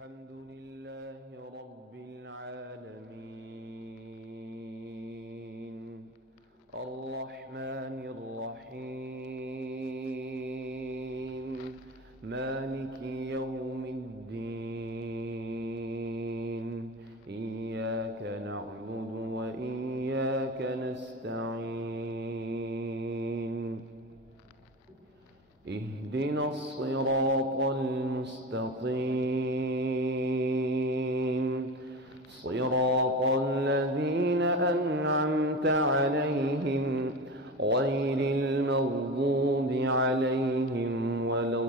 الحمد لله رب العالمين الرحمن الرحيم مالك يوم الدين إياك نعبد وإياك نستعين اهدنا الصراط المستقيم صراط الذين أنعمت عليهم غير المغضوب عليهم ولا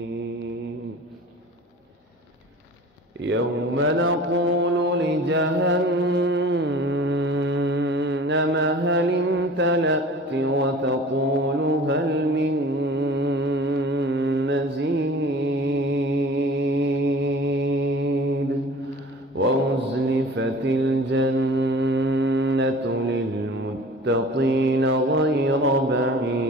الضالين يوم نقول لجهنم هل امتلأت وتقول هل من مزيد وأزلفت الجنة للمتقين غير بعيد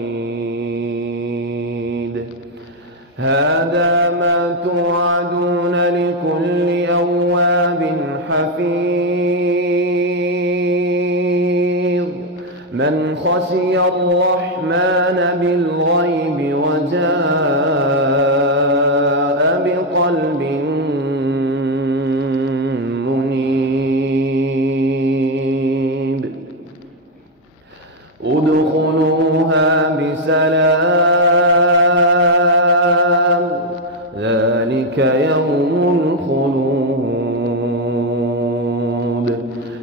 هذا ما توعدون لكل أواب حفيظ من خشي الرحمن بالغيب وجاء بقلب منيب ادخلوها بسلام ذلك يوم الخلود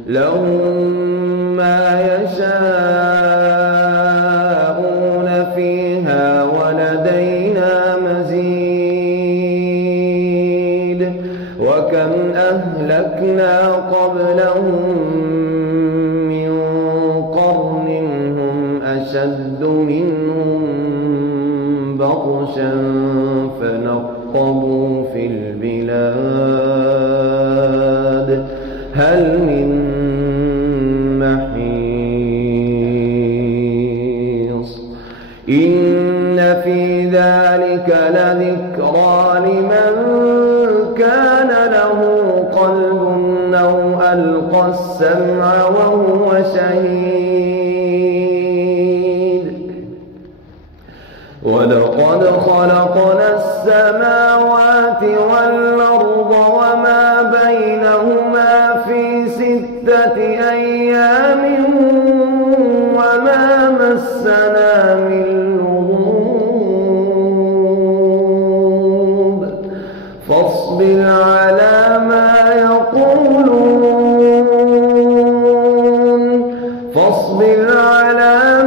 لهم ما يشاءون فيها ولدينا مزيد وكم أهلكنا قبلهم من قرن هم أشد منهم بطشا فنقبوا في البلاد هل من محيص إن في ذلك لذكرى لمن كان له قلب أو ألقى السمع وهو شهيد ولقد خلقنا السماوات والأرض وما بينهما في 6 أيام وما مسنا من لغوب فاصبر على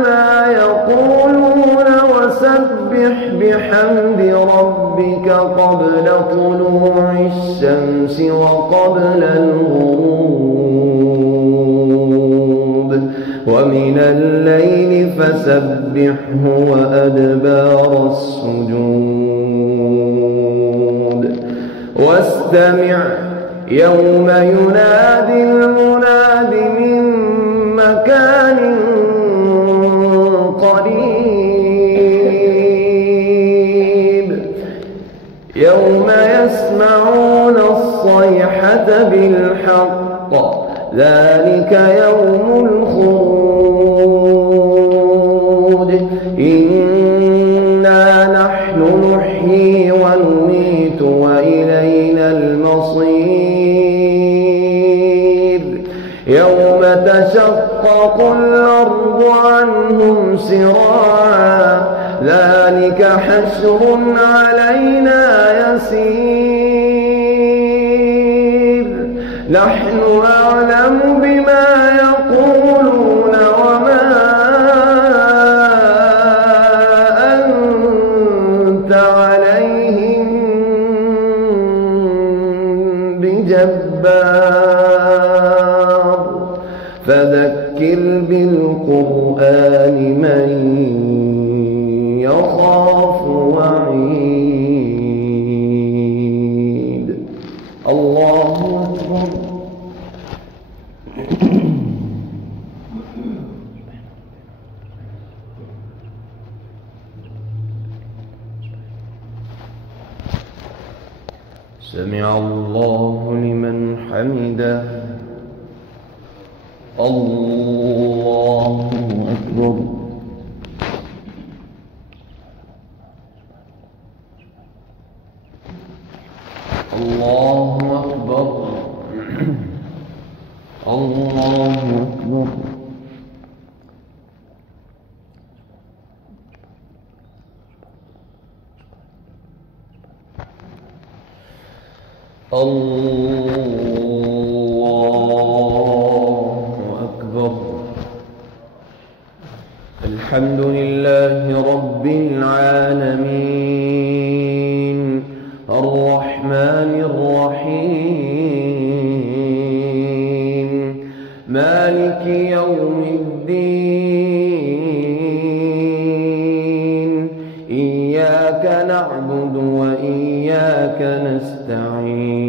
ما يقولون وسبح بحمد ربك قبل طلوع الشمس وقبل الغروب ومن الليل فسبحه وأدبار السجود واستمع يوم ينادي المناد من مكان قريب يوم يسمعون الصيحة بالحق ذلك يوم الخروج إنا نحن نحيي ونميت وإلينا المصير يوم تشقق الأرض عنهم سراعا ذلك حشر علينا يسير نحن أعلم بما يقولون وما أنت عليهم بجبار فذكر بالقرآن من يخاف وعيد الله أكبر سمع الله لمن حمده. الله أكبر. الله أكبر. الله أكبر. الله أكبر. الحمد لله رب العالمين الرحمن الرحيم مالك يوم الدين إياك نعبد وإياك نستعين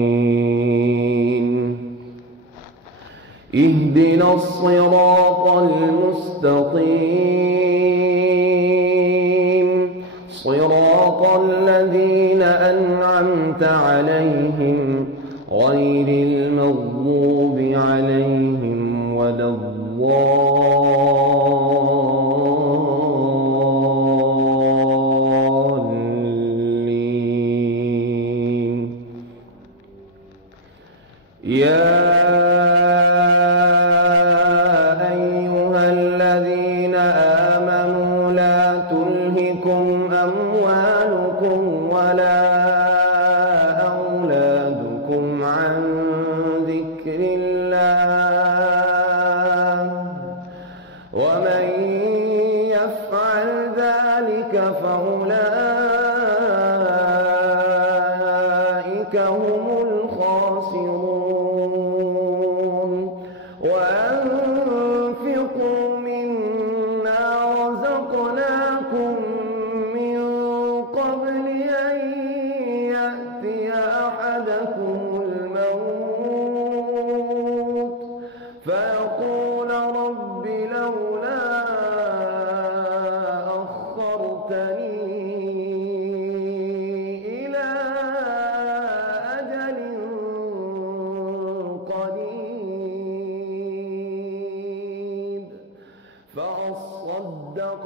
اهدنا الصراط المستقيم صراط الذين أنعمت عليهم غير المغضوب عليهم ولا الضالين. يا أيها الذين آمنوا لا تلهكم أموالكم ولا أولادكم عن ذكر الله ومن يفعل ذلك فأولئك هم الخاسرون. وأنفقوا مما رزقناكم من قبل أن يأتي أحدكم الموت فيقول رب لولا أخرتني إلى أجل قريب فأصدق